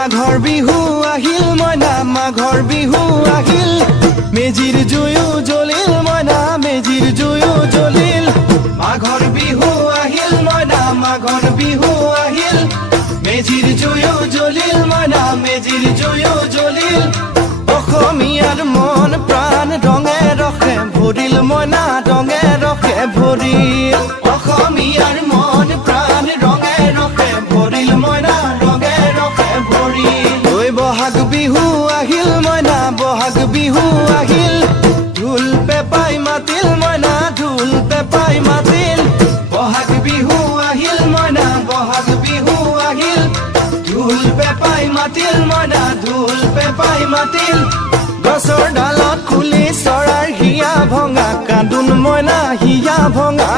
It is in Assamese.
মাঘৰ বিহু আহিল মইনা মাঘৰ বিহু আহিল মেজিৰ জুয়ো জ্বলিল মইনা মেজিৰ জুয়ো জ্বলিল মাঘৰ বিহু আহিল মইনা মাঘৰ বিহু আহিল মেজিৰ জুয়ো জ্বলিল মইনা মেজিৰ জুয়ো জ্বলিল অসমীয়াৰ মন প্ৰাণ ৰঙে ৰখে ভৰিল মইনা ৰঙে ৰখে ভৰিল অসমীয়াৰ মন প্ৰাণ ৰঙে ৰখে ভৰিল মইনা ৰঙে ৰখে ভৰিল ঐ বহাগ বিহু আহিল মইনা বহাগ বিহু আহিল ঢোল পেপাই মাতিল মইনা ঢোল পেপাই মাতিল বহাগ বিহু আহিল মইনা বহাগ বিহু আহিল ঢোল পেপাই মাতিল মইনা ঢোল পেপাই মাতিল গছৰ ডালত খুলি চৰাইৰ হিয়া ভঙা কান্দোন মইনা হিয়া ভঙা